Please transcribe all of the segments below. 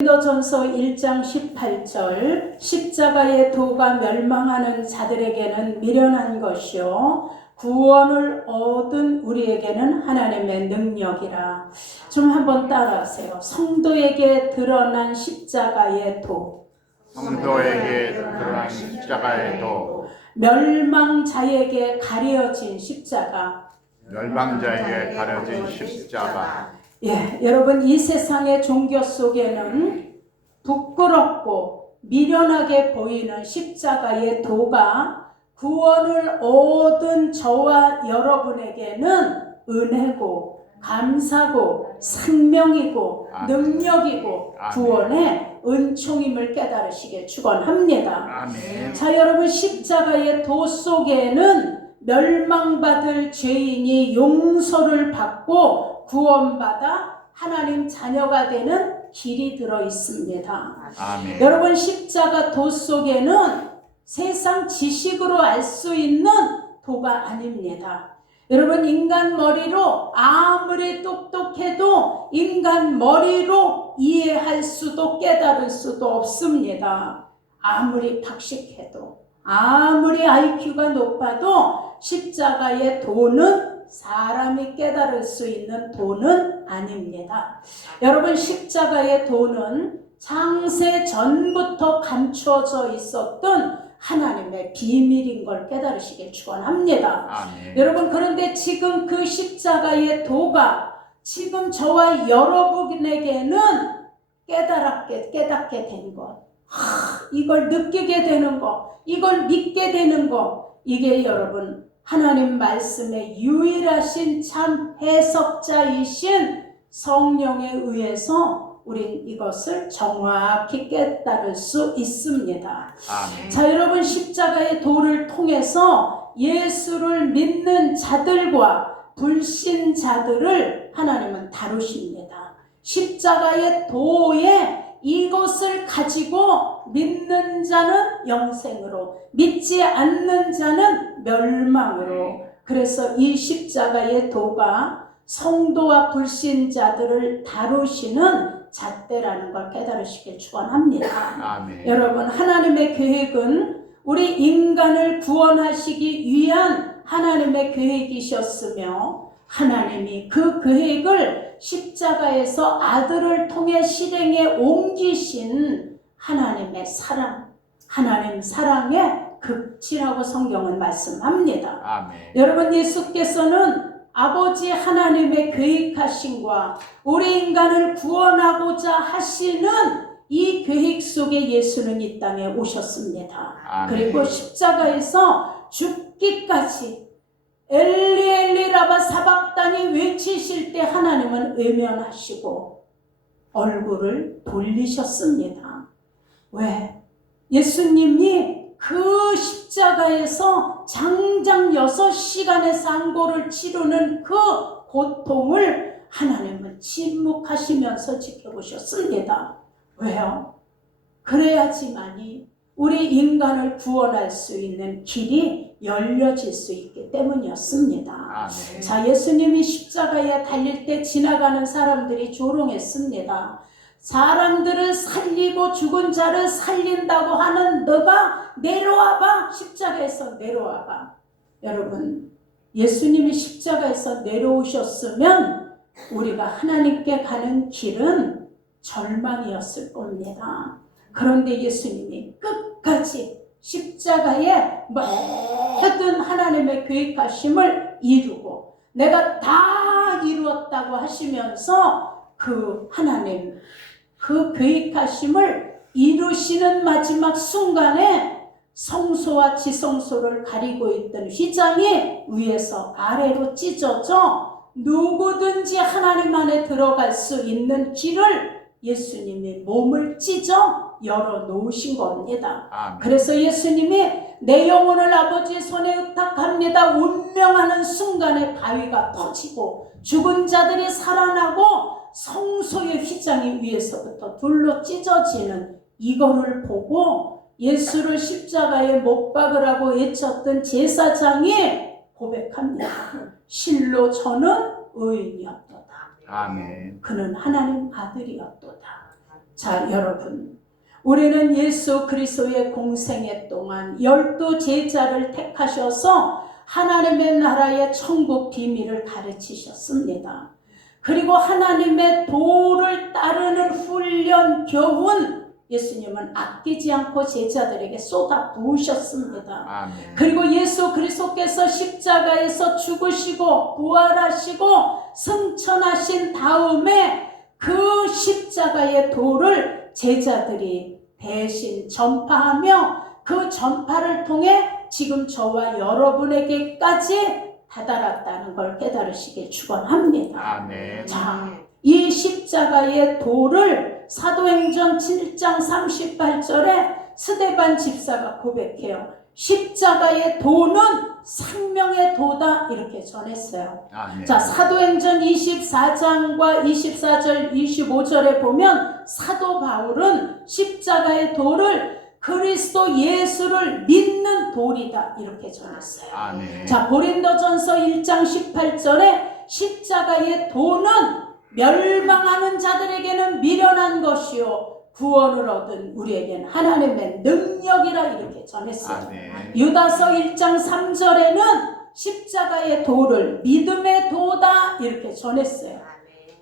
고린도전서 1장 18절 십자가의 도가 멸망하는 자들에게는 미련한 것이요 구원을 얻은 우리에게는 하나님의 능력이라. 좀 한번 따라하세요. 성도에게 드러난 십자가의 도, 성도에게 드러난 십자가의 도, 멸망자에게 가려진 십자가, 멸망자에게 가려진 십자가. 여러분, 이 세상의 종교 속에는 부끄럽고 미련하게 보이는 십자가의 도가 구원을 얻은 저와 여러분에게는 은혜고 감사고 생명이고 능력이고 구원의 은총임을 깨달으시길 축원합니다. 아멘. 자, 여러분, 십자가의 도 속에는 멸망받을 죄인이 용서를 받고 구원받아 하나님 자녀가 되는 길이 들어 있습니다. 아멘. 여러분, 십자가 도 속에는 세상 지식으로 알 수 있는 도가 아닙니다. 여러분, 인간 머리로 아무리 똑똑해도 인간 머리로 이해할 수도 깨달을 수도 없습니다. 아무리 박식해도, 아무리 IQ가 높아도 십자가의 도는 사람이 깨달을 수 있는 도는 아닙니다. 여러분, 십자가의 도는 창세 전부터 감추어져 있었던 하나님의 비밀인 걸 깨달으시길 축원합니다. 아멘. 여러분, 그런데 지금 그 십자가의 도가 지금 저와 여러분에게는 깨닫게 된 것, 이걸 느끼게 되는 것, 이걸 믿게 되는 것, 이게 여러분 하나님 말씀의 유일하신 참 해석자이신 성령에 의해서 우린 이것을 정확히 깨달을 수 있습니다. 아멘. 자, 여러분, 십자가의 도를 통해서 예수를 믿는 자들과 불신자들을 하나님은 다루십니다. 십자가의 도에 이것을 가지고 믿는 자는 영생으로, 믿지 않는 자는 멸망으로. 그래서 이 십자가의 도가 성도와 불신자들을 다루시는 잣대라는 걸 깨달으시길 축원합니다. 아멘. 여러분, 하나님의 계획은 우리 인간을 구원하시기 위한 하나님의 계획이셨으며 하나님이 그 계획을 십자가에서 아들을 통해 실행에 옮기신 하나님의 사랑, 하나님 사랑의 극치라고 성경은 말씀합니다. 아멘. 여러분, 예수께서는 아버지 하나님의 계획하심과 우리 인간을 구원하고자 하시는 이 계획 속에 예수는 이 땅에 오셨습니다. 아멘. 그리고 십자가에서 죽기까지 엘리 엘리 라바 사박단이 외치실 때 하나님은 외면하시고 얼굴을 돌리셨습니다. 왜? 예수님이 그 십자가에서 장장 6시간의 상고를 치르는 그 고통을 하나님은 침묵하시면서 지켜보셨습니다. 왜요? 그래야지만이 우리 인간을 구원할 수 있는 길이 열려질 수 있기 때문이었습니다. 아멘. 자, 예수님이 십자가에 달릴 때 지나가는 사람들이 조롱했습니다. 사람들을 살리고 죽은 자를 살린다고 하는 너가 내려와봐. 십자가에서 내려와봐. 여러분, 예수님이 십자가에서 내려오셨으면 우리가 하나님께 가는 길은 절망이었을 겁니다. 그런데 예수님이 끝까지 십자가에 모든 하나님의 계획하심을 이루고 내가 다 이루었다고 하시면서 그 하나님 그 계획하심을 이루시는 마지막 순간에 성소와 지성소를 가리고 있던 휘장이 위에서 아래로 찢어져 누구든지 하나님 안에 들어갈 수 있는 길을 예수님이 몸을 찢어 열어놓으신 겁니다. 아멘. 그래서 예수님이 내 영혼을 아버지의 손에 의탁합니다 운명하는 순간에 바위가 터지고 죽은 자들이 살아나고 성소의 휘장이 위에서부터 둘로 찢어지는 이거를 보고 예수를 십자가에 못 박으라고 외쳤던 제사장이 고백합니다. 실로 저는 의인이었도다. 아멘. 그는 하나님 아들이었도다. 자, 여러분, 우리는 예수 그리스도의 공생애 동안 12 제자를 택하셔서 하나님의 나라의 천국 비밀을 가르치셨습니다. 그리고 하나님의 도를 따르는 훈련, 교훈, 예수님은 아끼지 않고 제자들에게 쏟아 부으셨습니다. 아멘. 그리고 예수 그리스도께서 십자가에서 죽으시고 부활하시고 승천하신 다음에 그 십자가의 도를 제자들이 대신 전파하며 그 전파를 통해 지금 저와 여러분에게까지 다다랐다는 걸 깨달으시길 축원합니다. 아멘. 자, 이 십자가의 도를 사도행전 7장 38절에 스데반 집사가 고백해요. 십자가의 도는 생명의 도다 이렇게 전했어요. 아멘. 자, 사도행전 24장과 24절 25절에 보면 사도 바울은 십자가의 도를 그리스도 예수를 믿는 도리다 이렇게 전했어요. 아멘. 자, 고린도전서 1장 18절에 십자가의 도는 멸망하는 자들에게는 미련한 것이요 구원을 얻은 우리에겐 하나님의 능력이라 이렇게 전했어요. 아멘. 유다서 1장 3절에는 십자가의 도를 믿음의 도다 이렇게 전했어요.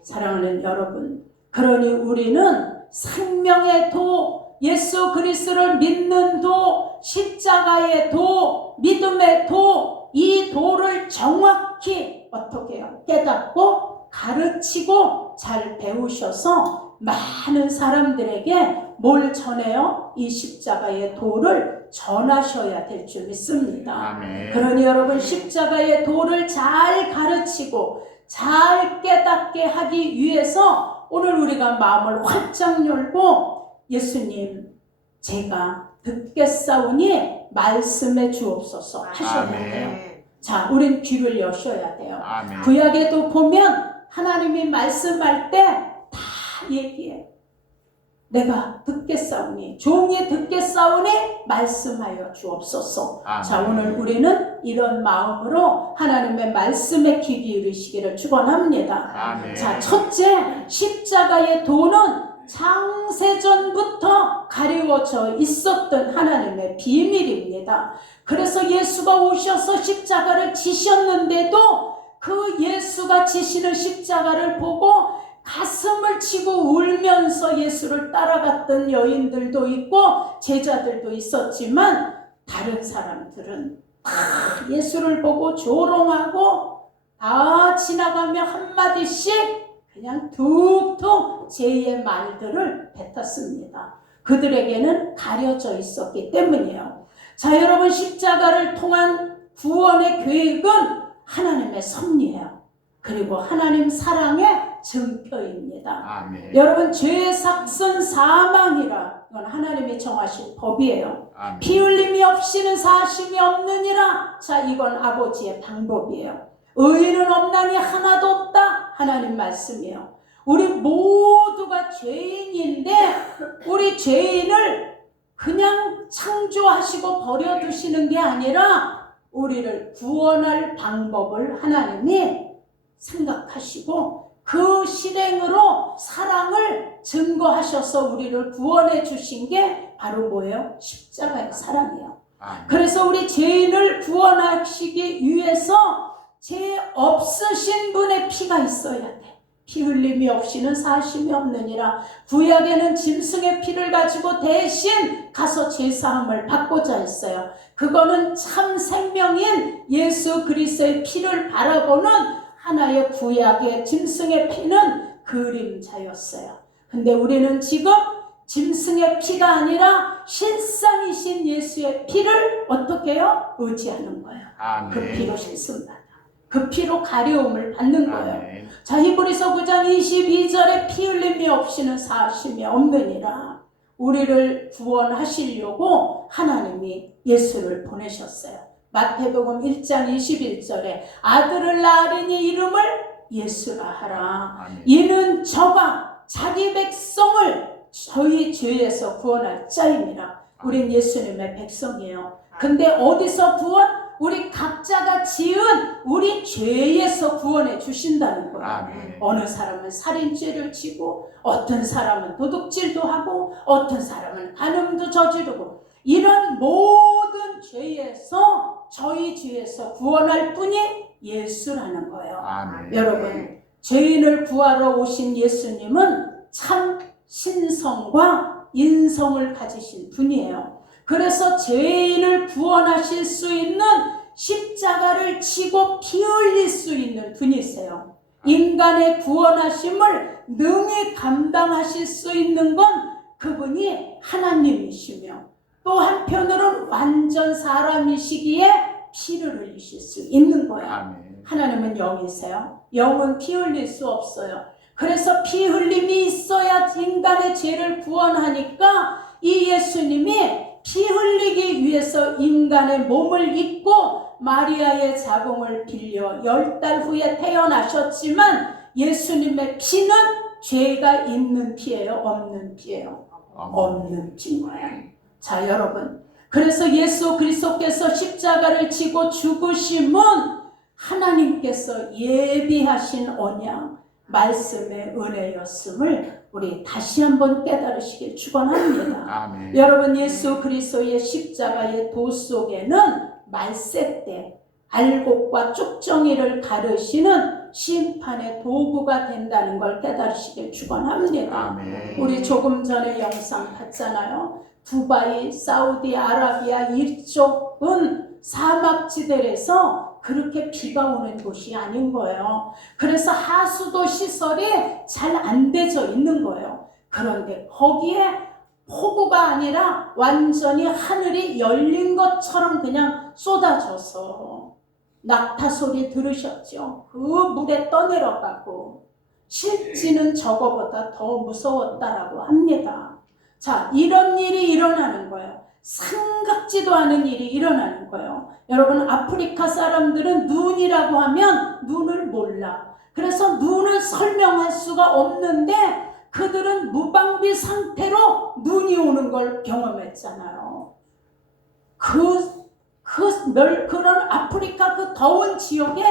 사랑하는 여러분, 그러니 우리는 생명의 도, 예수 그리스도를 믿는 도, 십자가의 도, 믿음의 도, 이 도를 정확히 어떻게 해요? 깨닫고 가르치고 잘 배우셔서 많은 사람들에게 뭘 전해요? 이 십자가의 도를 전하셔야 될 줄 믿습니다. 아멘. 그러니 여러분 십자가의 도를 잘 가르치고 잘 깨닫게 하기 위해서 오늘 우리가 마음을 활짝 열고 예수님 제가 듣겠사오니 말씀해 주옵소서 하셔야 돼요. 자, 우린 귀를 여셔야 돼요. 아멘. 구약에도 보면 하나님이 말씀할 때 다 얘기해. 내가 듣겠사오니 종이 듣겠사오니 말씀하여 주옵소서. 아멘. 자, 오늘 우리는 이런 마음으로 하나님의 말씀에 귀 기울이시기를 축원합니다. 아멘. 자, 첫째, 십자가의 도는 창세전부터 가리워져 있었던 하나님의 비밀입니다. 그래서 예수가 오셔서 십자가를 지셨는데도 그 예수가 지시는 십자가를 보고 가슴을 치고 울면서 예수를 따라갔던 여인들도 있고 제자들도 있었지만 다른 사람들은 다 예수를 보고 조롱하고 다 지나가며 한마디씩 그냥 툭툭 제의 말들을 뱉었습니다. 그들에게는 가려져 있었기 때문이에요. 자, 여러분 십자가를 통한 구원의 계획은 하나님의 섭리예요. 그리고 하나님 사랑의 증표입니다. 아멘. 여러분 죄의 삭은 사망이라 이건 하나님이 정하신 법이에요. 아멘. 피 흘림이 없이는 사심이 없느니라. 자, 이건 아버지의 방법이에요. 의인은 없나니 하나도 없다. 하나님 말씀이에요. 우리 모두가 죄인인데 우리 죄인을 그냥 창조하시고 버려두시는 게 아니라 우리를 구원할 방법을 하나님이 생각하시고 그 실행으로 사랑을 증거하셔서 우리를 구원해 주신 게 바로 뭐예요? 십자가의 사랑이에요. 아멘. 그래서 우리 죄인을 구원하시기 위해서 죄 없으신 분의 피가 있어야 돼. 피 흘림이 없이는 사심이 없느니라. 구약에는 짐승의 피를 가지고 대신 가서 제사함을 받고자 했어요. 그거는 참 생명인 예수 그리스도의 피를 바라보는 하나의 구약의 짐승의 피는 그림자였어요. 근데 우리는 지금 짐승의 피가 아니라 실상이신 예수의 피를 어떻게 해요? 의지하는 거예요. 아멘. 그 피로 신습니다. 그 피로 가려움을 받는 거예요. 아멘. 자, 히브리서 9장 22절에 피 흘림이 없이는 사심이 없느니라. 우리를 구원하시려고 하나님이 예수를 보내셨어요. 마태복음 1장 21절에 아들을 낳으리니 이름을 예수라 하라. 아멘. 이는 저가 자기 백성을 저희 죄에서 구원할 자입니다. 우린 예수님의 백성이에요. 근데 어디서 구원? 우리 각자가 지은 우리 죄에서 구원해 주신다는 거예요. 아멘. 어느 사람은 살인죄를 지고 어떤 사람은 도둑질도 하고 어떤 사람은 간음도 저지르고 이런 모든 죄에서 저희 죄에서 구원할 분이 예수라는 거예요. 아멘. 여러분, 죄인을 구하러 오신 예수님은 참 신성과 인성을 가지신 분이에요. 그래서 죄인을 구원하실 수 있는 십자가를 지고 피 흘릴 수 있는 분이세요. 인간의 구원하심을 능히 감당하실 수 있는 건 그분이 하나님이시며 또 한편으로는 완전 사람이시기에 피를 흘리실 수 있는 거예요. 아멘. 하나님은 영이세요. 영은 피 흘릴 수 없어요. 그래서 피 흘림이 있어야 인간의 죄를 구원하니까 이 예수님이 피 흘리기 위해서 인간의 몸을 입고 마리아의 자궁을 빌려 10달 후에 태어나셨지만 예수님의 피는 죄가 있는 피예요? 없는 피예요? 없는 피인 거예요. 자, 여러분, 그래서 예수 그리스도께서 십자가를 지고 죽으심은 하나님께서 예비하신 언약, 말씀의 은혜였음을 우리 다시 한번 깨달으시길 축원합니다. 아멘. 여러분, 예수 그리스도의 십자가의 도 속에는 말세때 알곡과 쭉정이를 가르시는 심판의 도구가 된다는 걸 깨달으시길 축원합니다. 아멘. 우리 조금 전에 영상 봤잖아요. 두바이, 사우디아라비아 이쪽은 사막지대에서 그렇게 비가 오는 곳이 아닌 거예요. 그래서 하수도 시설이 잘 안 되져 있는 거예요. 그런데 거기에 폭우가 아니라 완전히 하늘이 열린 것처럼 그냥 쏟아져서 낙타 소리 들으셨죠? 그 물에 떠내려가고 실지는 저거보다 더 무서웠다라고 합니다. 자, 이런 일이 일어나는 거예요. 생각지도 않은 일이 일어나는 거예요. 여러분, 아프리카 사람들은 눈이라고 하면 눈을 몰라. 그래서 눈을 설명할 수가 없는데 그들은 무방비 상태로 눈이 오는 걸 경험했잖아요. 그런 아프리카 그 더운 지역에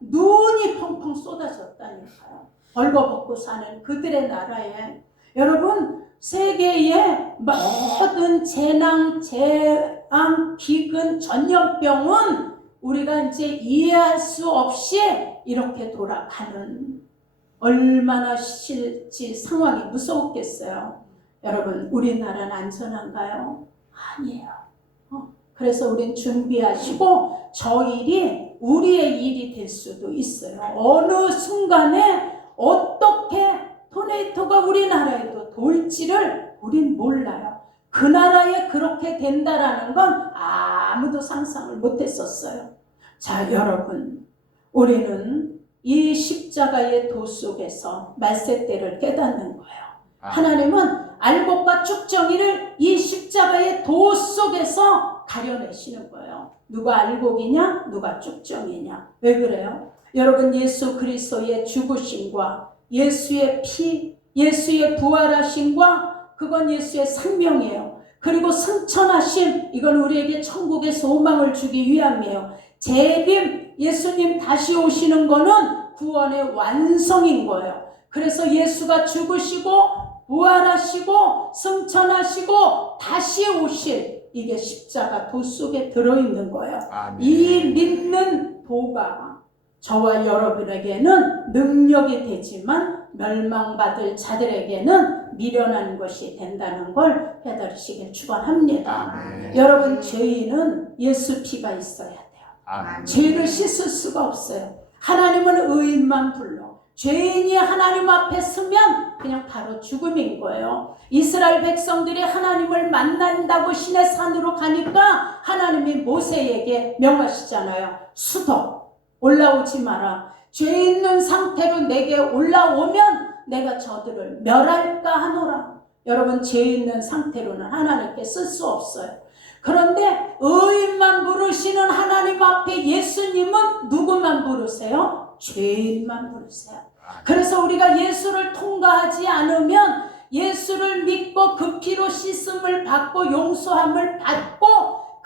눈이 펑펑 쏟아졌다니까요. 벌거벗고 사는 그들의 나라에. 여러분, 세계의 모든 재난, 기근, 전염병은 우리가 이제 이해할 수 없이 이렇게 돌아가는, 얼마나 실지 상황이 무서웠겠어요. 여러분, 우리나라는 안전한가요? 아니에요. 그래서 우린 준비하시고 저 일이 우리의 일이 될 수도 있어요. 어느 순간에 어떻게 토네이토가 우리나라에도 돌지를 우린 몰라요. 그 나라에 그렇게 된다라는 건 아무도 상상을 못했었어요. 자, 여러분, 우리는 이 십자가의 도 속에서 말세때를 깨닫는 거예요. 하나님은 알곡과 쭉정이를 이 십자가의 도 속에서 가려내시는 거예요. 누가 알곡이냐? 누가 쭉정이냐? 왜 그래요? 여러분, 예수 그리스도의 죽으심과 예수의 피, 예수의 부활하심과 그건 예수의 생명이에요. 그리고 승천하심, 이건 우리에게 천국의 소망을 주기 위함이에요. 재림, 예수님 다시 오시는 거는 구원의 완성인 거예요. 그래서 예수가 죽으시고 부활하시고 승천하시고 다시 오실, 이게 십자가 도 속에 들어있는 거예요. 아멘. 이 믿는 도가 저와 여러분에게는 능력이 되지만 멸망받을 자들에게는 미련한 것이 된다는 걸 깨달으시길 축원합니다. 아멘. 여러분, 죄인은 예수 피가 있어야 돼요. 아멘. 죄를 씻을 수가 없어요. 하나님은 의인만 불러. 죄인이 하나님 앞에 서면 그냥 바로 죽음인 거예요. 이스라엘 백성들이 하나님을 만난다고 시내 산으로 가니까 하나님이 모세에게 명하시잖아요. 수도 올라오지 마라. 죄 있는 상태로 내게 올라오면 내가 저들을 멸할까 하노라. 여러분, 죄 있는 상태로는 하나님께 쓸 수 없어요. 그런데 의인만 부르시는 하나님 앞에 예수님은 누구만 부르세요? 죄인만 부르세요. 그래서 우리가 예수를 통과하지 않으면, 예수를 믿고 그 피로 씻음을 받고 용서함을 받고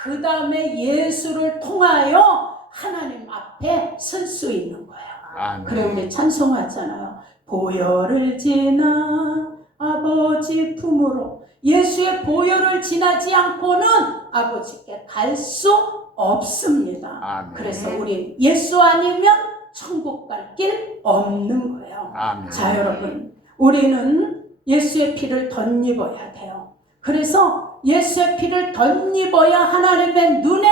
그 다음에 예수를 통하여 하나님 앞에 설 수 있는 거예요. 아멘. 그래 우리 찬송하잖아요. 보혈을 지나 아버지 품으로. 예수의 보혈을 지나지 않고는 아버지께 갈 수 없습니다. 아멘. 그래서 우리 예수 아니면 천국 갈 길 없는 거예요. 아멘. 자 여러분, 우리는 예수의 피를 덧입어야 돼요. 그래서 예수의 피를 덧입어야 하나님의 눈에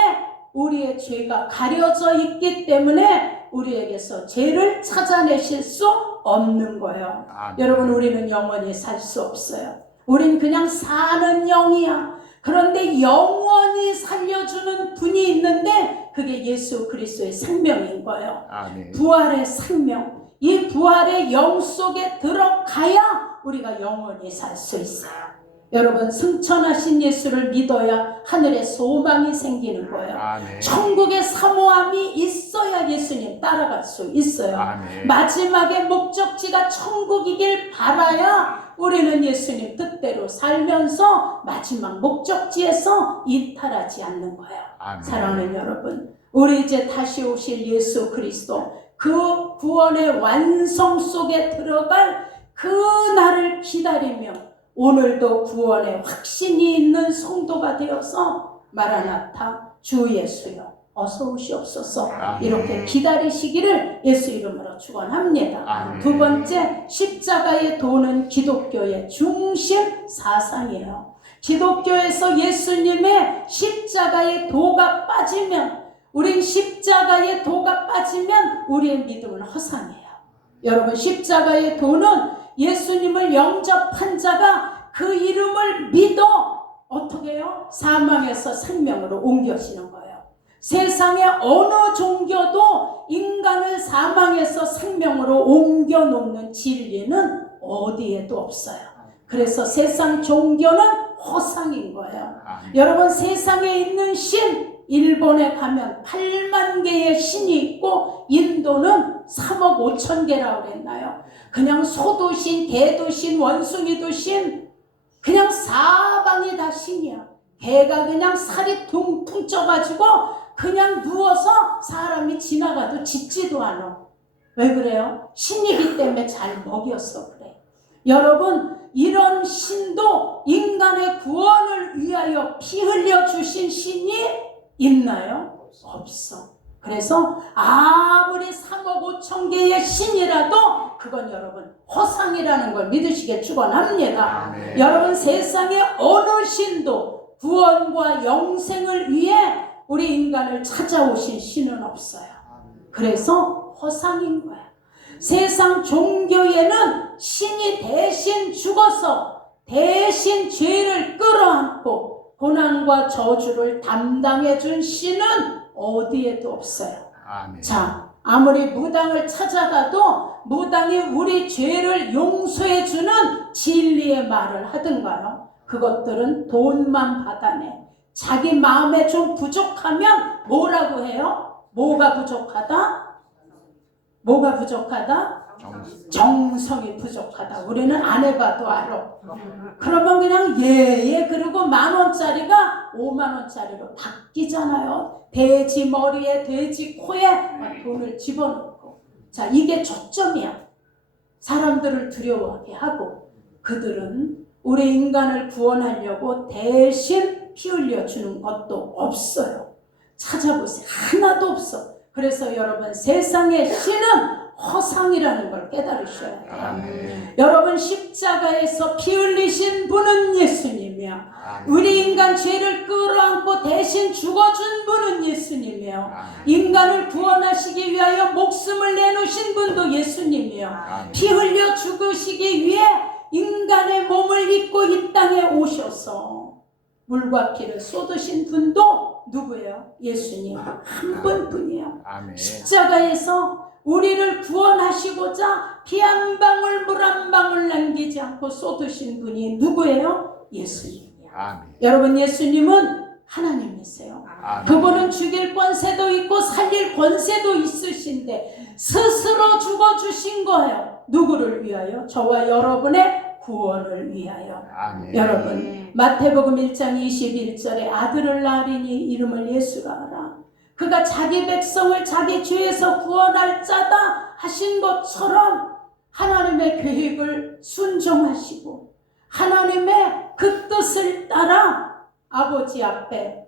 우리의 죄가 가려져 있기 때문에 우리에게서 죄를 찾아내실 수 없는 거예요. 아멘. 여러분, 우리는 영원히 살 수 없어요. 우린 그냥 사는 영이야. 그런데 영원히 살려주는 분이 있는데 그게 예수 그리스도의 생명인 거예요. 아멘. 부활의 생명. 이 부활의 영 속에 들어가야 우리가 영원히 살 수 있어요. 여러분, 승천하신 예수를 믿어야 하늘에 소망이 생기는 거예요. 아멘. 천국의 사모함이 있어야 예수님 따라갈 수 있어요. 아멘. 마지막에 목적지가 천국이길 바라야 우리는 예수님 뜻대로 살면서 마지막 목적지에서 이탈하지 않는 거예요. 아멘. 사랑하는 여러분, 우리 이제 다시 오실 예수 그리스도 그 구원의 완성 속에 들어갈 그 날을 기다리며 오늘도 구원의 확신이 있는 성도가 되어서 마라나타 주 예수여 어서 오시옵소서 아멘. 이렇게 기다리시기를 예수 이름으로 축원합니다. 아멘. 두 번째, 십자가의 도는 기독교의 중심 사상이에요. 기독교에서 예수님의 십자가의 도가 빠지면, 우린 십자가의 도가 빠지면 우리의 믿음은 허상이에요. 여러분, 십자가의 도는 예수님을 영접한 자가 그 이름을 믿어 어떻게 해요? 사망에서 생명으로 옮겨지는 거예요. 세상의 어느 종교도 인간을 사망에서 생명으로 옮겨놓는 진리는 어디에도 없어요. 그래서 세상 종교는 허상인 거예요. 아멘. 여러분, 세상에 있는 신, 일본에 가면 8만 개의 신이 있고 인도는 3억 5천 개라고 그랬나요? 그냥 소도신, 개도신, 원숭이도신, 그냥 사방이 다 신이야. 개가 그냥 살이 퉁퉁 쪄가지고 그냥 누워서 사람이 지나가도 짖지도 않아. 왜 그래요? 신이기 때문에 잘 먹였어 그래. 여러분, 이런 신도 인간의 구원을 위하여 피 흘려 주신 신이 있나요? 없어. 그래서 아무리 3억 5천 개의 신이라도 그건 여러분 허상이라는 걸 믿으시길 축원합니다. 아멘. 여러분, 세상의 어느 신도 구원과 영생을 위해 우리 인간을 찾아오신 신은 없어요. 그래서 허상인 거야. 세상 종교에는 신이 대신 죽어서 대신 죄를 끌어안고 고난과 저주를 담당해 준 신은 어디에도 없어요. 아멘. 자, 아무리 무당을 찾아가도 무당이 우리 죄를 용서해 주는 진리의 말을 하든가요, 그것들은 돈만 받아내. 자기 마음에 좀 부족하면 뭐라고 해요? 뭐가 부족하다? 뭐가 부족하다? 정성이 부족하다. 우리는 안 해봐도 알아. 그러면 그냥 예 그리고 10,000원짜리가 50,000원짜리로 바뀌잖아요. 돼지 머리에 돼지 코에 막 돈을 집어넣고. 자, 이게 초점이야. 사람들을 두려워하게 하고, 그들은 우리 인간을 구원하려고 대신 피 흘려주는 것도 없어요. 찾아보세요. 하나도 없어. 그래서 여러분, 세상의 신은 허상이라는 걸 깨달으셔야 돼요. 아멘. 여러분, 십자가에서 피 흘리신 분은 예수님이야. 아멘. 우리 인간 죄를 끌어안고 대신 죽어준 분은 예수님이에요. 아멘. 인간을 구원하시기 위하여 목숨을 내놓으신 분도 예수님이에요. 아멘. 피 흘려 죽으시기 위해 인간의 몸을 입고 이 땅에 오셔서 물과 피를 쏟으신 분도 누구예요? 예수님 한 분뿐이에요. 아멘. 십자가에서 우리를 구원하시고자 피 한 방울 물 한 방울 남기지 않고 쏟으신 분이 누구예요? 예수님이에요. 아멘. 여러분, 예수님은 하나님이세요. 아멘. 그분은 죽일 권세도 있고 살릴 권세도 있으신데 스스로 죽어주신 거예요. 누구를 위하여? 저와 여러분의 구원을 위하여. 아멘. 여러분 마태복음 1장 21절에 아들을 낳으리니 이름을 예수라 하라. 그가 자기 백성을 자기 죄에서 구원할 자다 하신 것처럼 하나님의 계획을 순종하시고 하나님의 그 뜻을 따라 아버지 앞에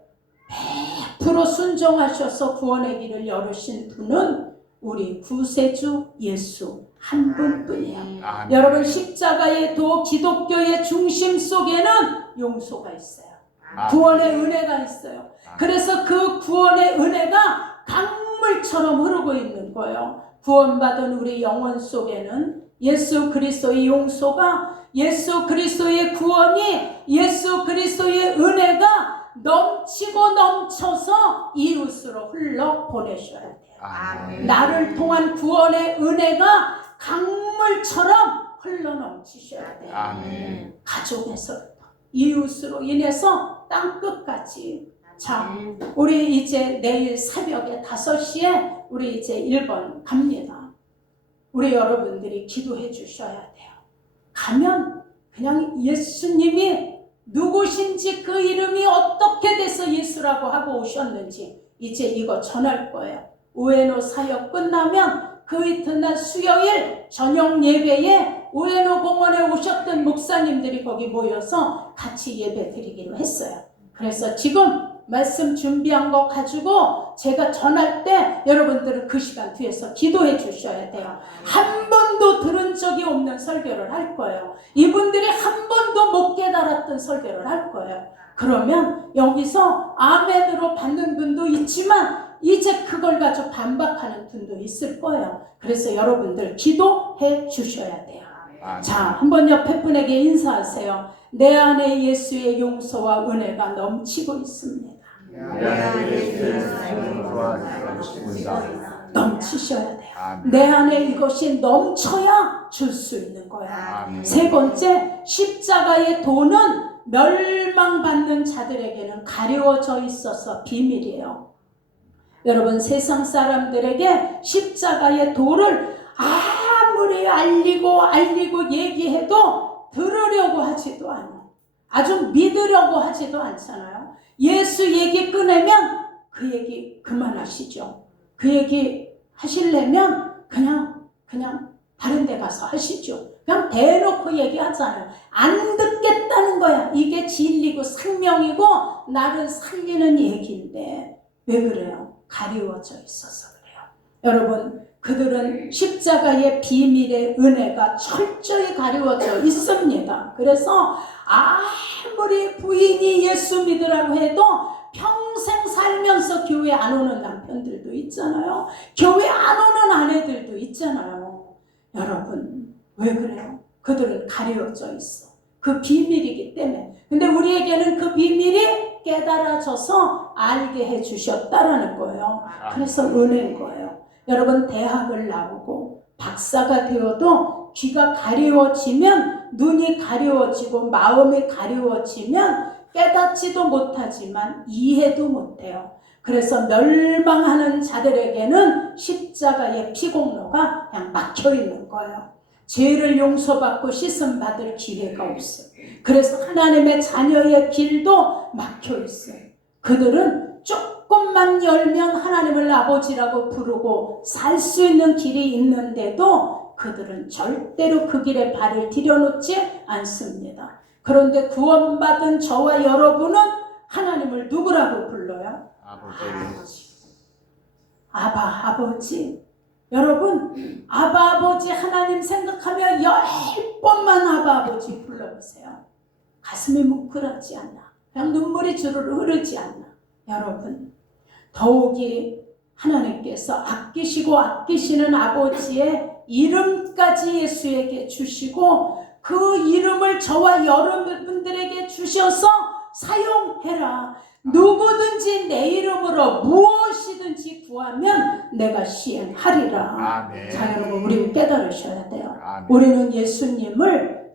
100% 순종하셔서 구원의 길을 열으신 분은 우리 구세주 예수 한 분뿐이에요. 아멘. 여러분 십자가의 도 기독교의 중심 속에는 용서가 있어요. 아멘. 구원의 은혜가 있어요. 그래서 그 구원의 은혜가 강물처럼 흐르고 있는 거예요. 구원받은 우리 영혼 속에는 예수 그리스도의 용서가, 예수 그리스도의 구원이, 예수 그리스도의 은혜가 넘치고 넘쳐서 이웃으로 흘러 보내셔야 돼요. 아멘. 나를 통한 구원의 은혜가 강물처럼 흘러 넘치셔야 돼요. 아멘. 가족에서부터 이웃으로 인해서 땅끝까지. 자, 우리 이제 내일 새벽에 5시에 우리 이제 1번 갑니다. 우리 여러분들이 기도해 주셔야 돼요. 가면 그냥 예수님이 누구신지 그 이름이 어떻게 돼서 예수라고 하고 오셨는지 이제 이거 전할 거예요. 우에노 사역 끝나면 그 이튿날 수요일 저녁 예배에 우에노 공원에 오셨던 목사님들이 거기 모여서 같이 예배 드리기로 했어요. 그래서 지금 말씀 준비한 거 가지고 제가 전할 때 여러분들은 그 시간 뒤에서 기도해 주셔야 돼요. 한 번도 들은 적이 없는 설교를 할 거예요. 이분들이 한 번도 못 깨달았던 설교를 할 거예요. 그러면 여기서 아멘으로 받는 분도 있지만 이제 그걸 가지고 반박하는 분도 있을 거예요. 그래서 여러분들 기도해 주셔야 돼요. 자, 한번 옆에 분에게 인사하세요. 내 안에 예수의 용서와 은혜가 넘치고 있습니다. 넘치셔야 돼요. 내 안에 이것이 넘쳐야 줄 수 있는 거야. 세 번째, 십자가의 도는 멸망받는 자들에게는 가려워져 있어서 비밀이에요. 여러분 세상 사람들에게 십자가의 도를 아무리 알리고 얘기해도 들으려고 하지도 않아. 아주 믿으려고 하지도 않잖아요. 예수 얘기 꺼내면 그 얘기 그만하시죠. 그 얘기 하시려면 그냥 다른 데 가서 하시죠. 그냥 대놓고 얘기하잖아요. 안 듣겠다는 거야. 이게 진리고 생명이고 나를 살리는 얘기인데 왜 그래요? 가리워져 있어서 그래요. 여러분 그들은 십자가의 비밀의 은혜가 철저히 가리워져 있습니다. 그래서 아무리 부인이 예수 믿으라고 해도 평생 살면서 교회 안 오는 남편들도 있잖아요. 교회 안 오는 아내들도 있잖아요. 여러분 왜 그래요? 그들은 가려져 있어. 그 비밀이기 때문에. 근데 우리에게는 그 비밀이 깨달아져서 알게 해주셨다라는 거예요. 그래서 은혜인 거예요. 여러분 대학을 나오고 박사가 되어도 귀가 가려워지면 눈이 가려워지고 마음이 가려워지면 깨닫지도 못하지만 이해도 못해요. 그래서 멸망하는 자들에게는 십자가의 피공로가 그냥 막혀있는 거예요. 죄를 용서받고 씻음받을 기회가 없어요. 그래서 하나님의 자녀의 길도 막혀있어요. 그들은 조금만 열면 하나님을 아버지라고 부르고 살 수 있는 길이 있는데도 그들은 절대로 그 길에 발을 들여놓지 않습니다. 그런데 구원받은 저와 여러분은 하나님을 누구라고 불러요? 아바 아버지. 여러분 아바 아버지 하나님 생각하며 10번만 아바 아버지 불러보세요. 가슴이 뭉클하지 않나? 그냥 눈물이 주르르 흐르지 않나? 여러분 더욱이 하나님께서 아끼시고 아끼시는 아버지의 이름까지 예수에게 주시고 그 이름을 저와 여러분들에게 주셔서 사용해라. 누구든지 내 이름으로 무엇이든지 구하면 내가 시행하리라. 아멘. 자 여러분 우리는 깨달으셔야 돼요. 아멘. 우리는 예수님을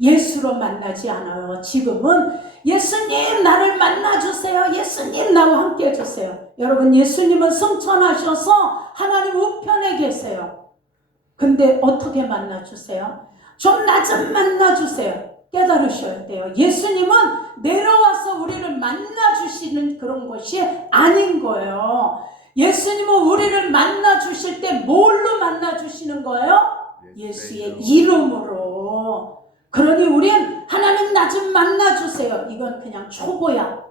예수로 만나지 않아요. 지금은 예수님 나를 만나주세요. 예수님 나와 함께 해주세요. 여러분 예수님은 승천하셔서 하나님 우편에 계세요. 근데 어떻게 만나주세요? 좀 나 좀 만나주세요. 깨달으셔야 돼요. 예수님은 내려와서 우리를 만나주시는 그런 것이 아닌 거예요. 예수님은 우리를 만나주실 때 뭘로 만나주시는 거예요? 예수의 이름으로. 그러니 우린 하나님 나 좀 만나주세요. 이건 그냥 초보야.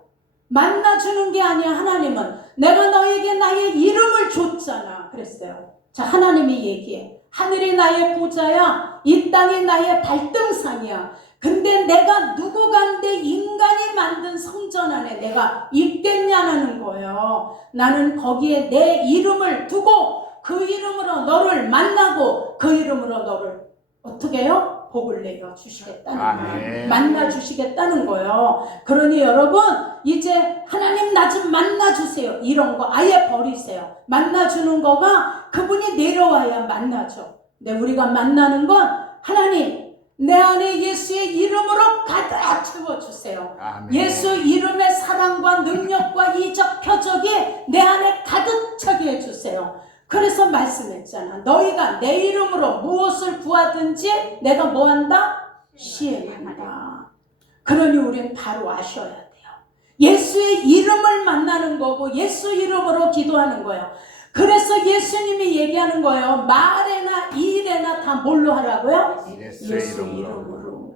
만나주는 게 아니야. 하나님은 내가 너에게 나의 이름을 줬잖아 그랬어요. 자, 하나님이 얘기해. 하늘이 나의 보좌야, 이 땅이 나의 발등상이야. 근데 내가 누구간데 인간이 만든 성전 안에 내가 있겠냐는 거예요. 나는 거기에 내 이름을 두고 그 이름으로 너를 만나고 그 이름으로 너를 어떻게 해요? 복을 내려 주시겠다는 거예요. 만나 주시겠다는 거예요. 그러니 여러분 이제 하나님 나 좀 만나주세요. 이런 거 아예 버리세요. 만나주는 거가 그분이 내려와야 만나죠. 근데 우리가 만나는 건 하나님 내 안에 예수의 이름으로 가득 채워주세요. 예수 이름의 사랑과 능력과 이적 표적이 내 안에 가득 차게 해주세요. 그래서 말씀했잖아. 너희가 내 이름으로 무엇을 구하든지 내가 뭐한다? 시행한다. 그러니 우리는 바로 아셔야 돼요. 예수의 이름을 만나는 거고 예수 이름으로 기도하는 거예요. 그래서 예수님이 얘기하는 거예요. 말에나 일에나 다 뭘로 하라고요? 예수 이름으로.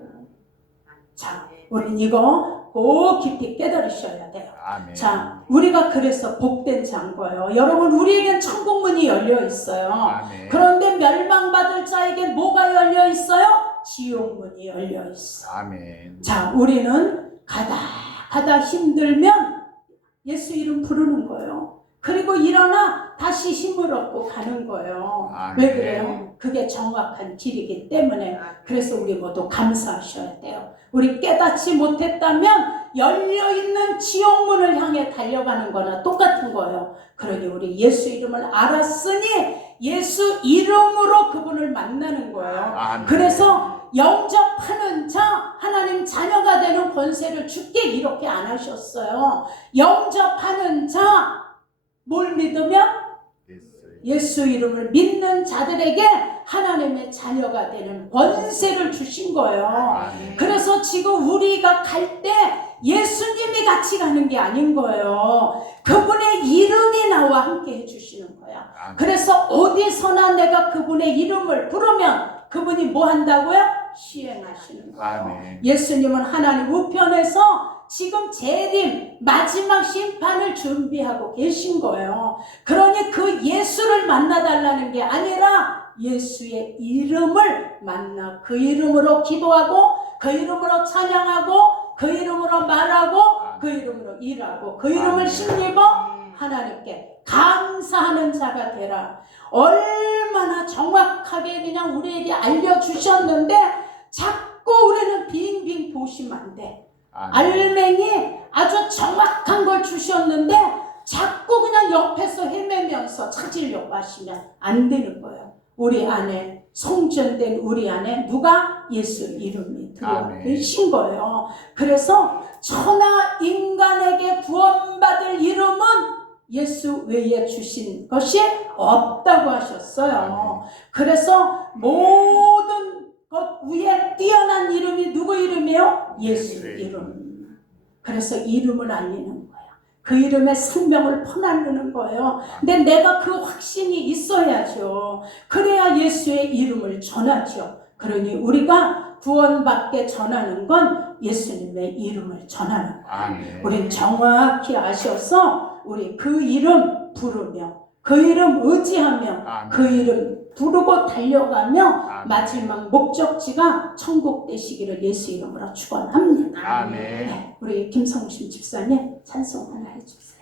자, 우린 이거 꼭 깊이 깨달으셔야 돼요. 아멘. 자, 우리가 그래서 복된 자인 거예요. 여러분, 우리에겐 천국문이 열려 있어요. 아멘. 그런데 멸망받을 자에게 뭐가 열려 있어요? 지옥문이 열려 있어. 아멘. 자, 우리는 가다 힘들면 예수 이름 부르는 거예요. 그리고 일어나 다시 힘을 얻고 가는 거예요. 아멘. 왜 그래요? 그게 정확한 길이기 때문에. 그래서 우리 모두 감사하셔야 돼요. 우리 깨닫지 못했다면 열려있는 지옥문을 향해 달려가는 거나 똑같은 거예요. 그러니 우리 예수 이름을 알았으니 예수 이름으로 그분을 만나는 거예요. 아멘. 그래서 영접하는 자, 하나님 자녀가 되는 권세를 주께 이렇게 안 하셨어요. 영접하는 자, 뭘 믿으면? 예수 이름을 믿는 자들에게 하나님의 자녀가 되는 권세를 주신 거예요. 아멘. 그래서 지금 우리가 갈 때 예수님이 같이 가는 게 아닌 거예요. 그분의 이름이 나와 함께 해주시는 거야. 아멘. 그래서 어디서나 내가 그분의 이름을 부르면 그분이 뭐 한다고요? 시행하시는 거예요. 아멘. 예수님은 하나님 우편에서 지금 재림 마지막 심판을 준비하고 계신 거예요. 그러니 그 예수를 만나달라는 게 아니라 예수의 이름을 만나 그 이름으로 기도하고 그 이름으로 찬양하고 그 이름으로 말하고 그 이름으로 일하고 그 이름을 힘입어 하나님께 감사하는 자가 되라. 얼마나 정확하게 그냥 우리에게 알려주셨는데 자꾸 우리는 빙빙 도시면 안 돼. 알맹이 아주 정확한 걸 주셨는데 자꾸 그냥 옆에서 헤매면서 찾으려고 하시면 안 되는 거예요. 우리 안에 성전된 우리 안에 누가? 예수 이름이 들어와 계신 거예요. 그래서 천하 인간에게 구원받을 이름은 예수 외에 주신 것이 없다고 하셨어요. 그래서 모든 것 위에 뛰어난 이름이 누구 이름이에요? 예수 이름. 그래서 이름을 알리는 거예요. 그 이름의 생명을 퍼나르는 거예요. 근데 내가 그 확신이 있어야죠. 그래야 예수의 이름을 전하죠. 그러니 우리가 구원받게 전하는 건 예수님의 이름을 전하는 거예요. 우린 정확히 아셔서 우리 그 이름 부르며 그 이름 의지하며 그 이름 부르고 달려가며 마지막 목적지가 천국 되시기를 예수 이름으로 축원합니다. 아멘. 네, 우리 김성신 집사님 찬송 하나 해주세요.